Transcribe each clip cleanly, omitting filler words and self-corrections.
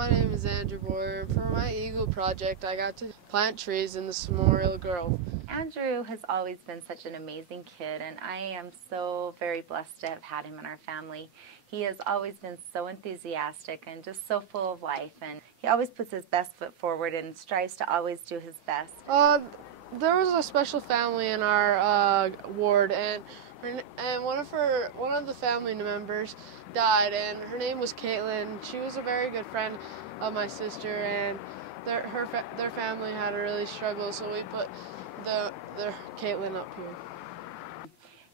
my name is Andrew Boyer, and for my Eagle project, I got to plant trees in this Memorial Grove. Andrew has always been such an amazing kid, and I am so very blessed to have had him in our family. He has always been so enthusiastic and just so full of life, and he always puts his best foot forward and strives to always do his best. There was a special family in our ward, and one of the family members died, and her name was Caitlin. She was a very good friend of my sister, and their family had a really struggle, so we put their Caitlin up here.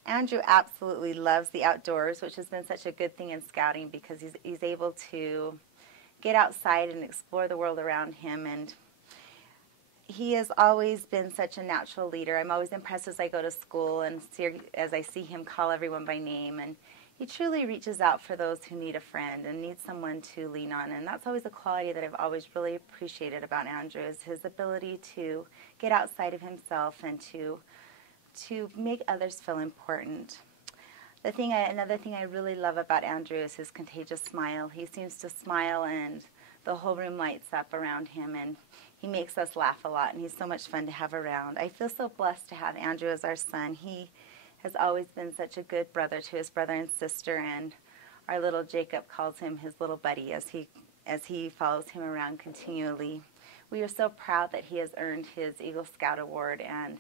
Andrew absolutely loves the outdoors, which has been such a good thing in scouting because he's able to get outside and explore the world around him, and he has always been such a natural leader. I'm always impressed as I go to school and as I see him call everyone by name, and he truly reaches out for those who need a friend and need someone to lean on, and that's always a quality that I've always really appreciated about Andrew, is his ability to get outside of himself and to make others feel important. Another thing I really love about Andrew is his contagious smile. He seems to smile and the whole room lights up around him, and he makes us laugh a lot, and he's so much fun to have around. I feel so blessed to have Andrew as our son. He has always been such a good brother to his brother and sister, and our little Jacob calls him his little buddy as he follows him around continually. We are so proud that he has earned his Eagle Scout Award, and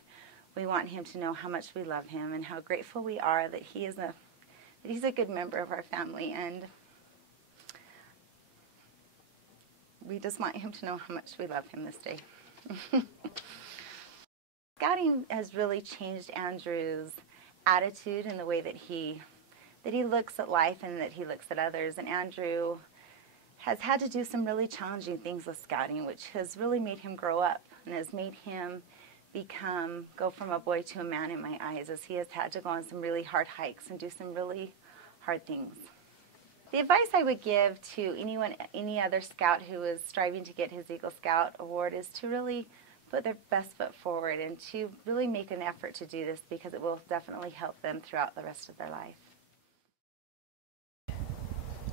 we want him to know how much we love him and how grateful we are that he's a good member of our family, and we just want him to know how much we love him this day. Scouting has really changed Andrew's attitude and the way that he looks at life and that he looks at others. And Andrew has had to do some really challenging things with scouting, which has really made him grow up and has made him go from a boy to a man in my eyes, as he has had to go on some really hard hikes and do some really hard things. The advice I would give to any other scout who is striving to get his Eagle Scout Award is to really put their best foot forward and to really make an effort to do this, because it will definitely help them throughout the rest of their life.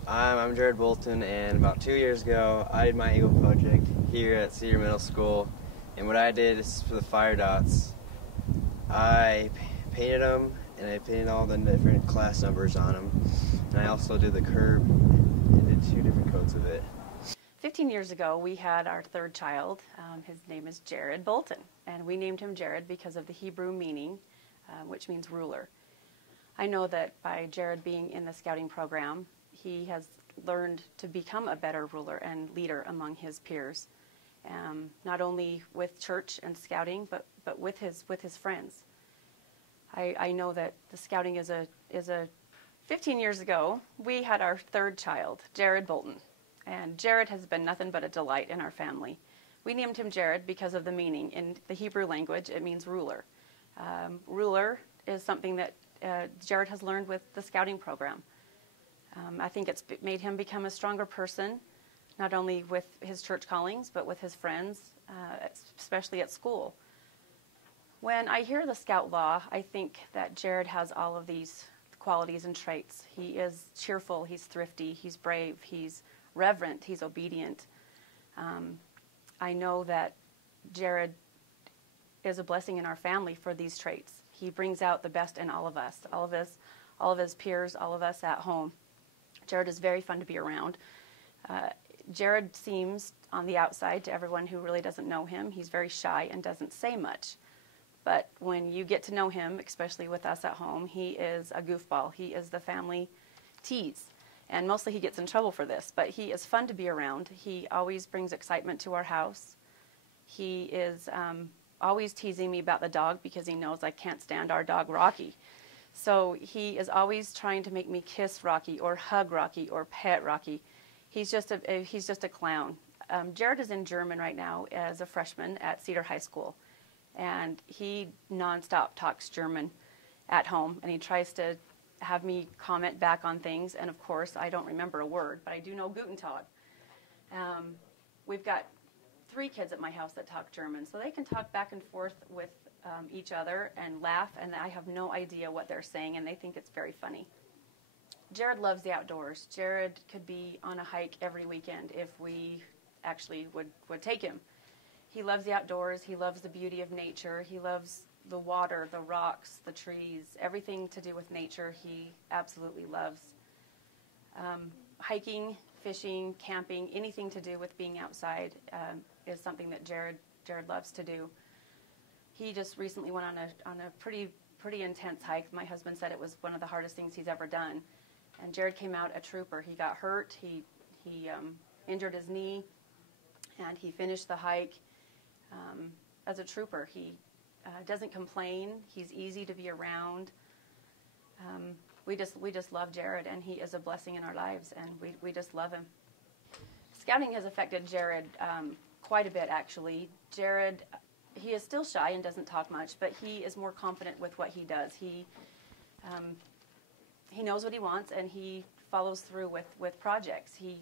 I'm Jared Bolton, and about 2 years ago I did my Eagle project here at Cedar Middle School, and what I did is for the fire dots, I painted them, and I painted all the different class numbers on them, and I also did the curb and did 2 different coats of it. 15 years ago, we had our third child. His name is Jared Bolton, and we named him Jared because of the Hebrew meaning, which means ruler. I know that by Jared being in the scouting program, he has learned to become a better ruler and leader among his peers, not only with church and scouting, but with his friends. I know that the scouting is a 15 years ago, we had our third child, Jared Bolton. And Jared has been nothing but a delight in our family. We named him Jared because of the meaning. In the Hebrew language, it means ruler. Ruler is something that Jared has learned with the scouting program. I think it's made him become a stronger person, not only with his church callings, but with his friends, especially at school. When I hear the Scout Law, I think that Jared has all of these qualities and traits. He is cheerful, he's thrifty, he's brave, he's reverent, he's obedient. I know that Jared is a blessing in our family for these traits. He brings out the best in all of us, all of his peers, all of us at home. Jared is very fun to be around. Jared seems, on the outside, to everyone who really doesn't know him, he's very shy and doesn't say much. But when you get to know him, especially with us at home, he is a goofball. He is the family tease. And mostly he gets in trouble for this, but he is fun to be around. He always brings excitement to our house. He is always teasing me about the dog because he knows I can't stand our dog, Rocky. So he is always trying to make me kiss Rocky or hug Rocky or pet Rocky. He's just a clown. Jared is in German right now as a freshman at Cedar High School, and he nonstop talks German at home, and he tries to have me comment back on things, and of course I don't remember a word, but I do know Guten Tag. We've got 3 kids at my house that talk German, so they can talk back and forth with each other and laugh, and I have no idea what they're saying, and they think it's very funny. Jared loves the outdoors. Jared could be on a hike every weekend if we actually would take him. He loves the outdoors. He loves the beauty of nature. He loves the water, the rocks, the trees, everything to do with nature he absolutely loves. Hiking, fishing, camping, anything to do with being outside is something that Jared loves to do. He just recently went on a pretty intense hike. My husband said it was one of the hardest things he's ever done. And Jared came out a trooper. He got hurt. He injured his knee, and he finished the hike as a trooper. He doesn't complain. He's easy to be around. We just love Jared, and he is a blessing in our lives, and we just love him. Scouting has affected Jared quite a bit, actually. Jared, he is still shy and doesn't talk much, but he is more confident with what he does. He knows what he wants, and he follows through with projects. He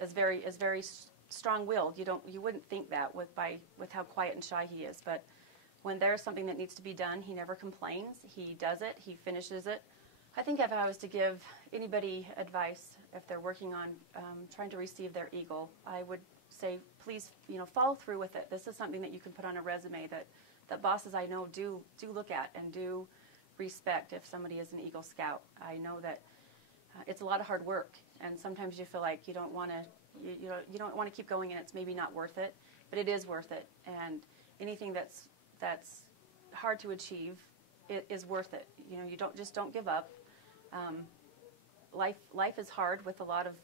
is very strong-willed. You wouldn't think that with how quiet and shy he is, but when there's something that needs to be done, he never complains. He does it. He finishes it. I think if I was to give anybody advice if they're working on trying to receive their Eagle, I would say, please, follow through with it. This is something that you can put on a resume that bosses I know do look at and do respect if somebody is an Eagle Scout. I know that it's a lot of hard work, and sometimes you feel like you don't want to keep going, and it's maybe not worth it, but it is worth it. And anything that's hard to achieve is worth it. You don't give up. Life is hard with a lot of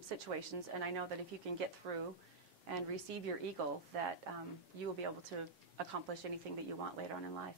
situations, and I know that if you can get through and receive your Eagle, that you will be able to accomplish anything that you want later on in life.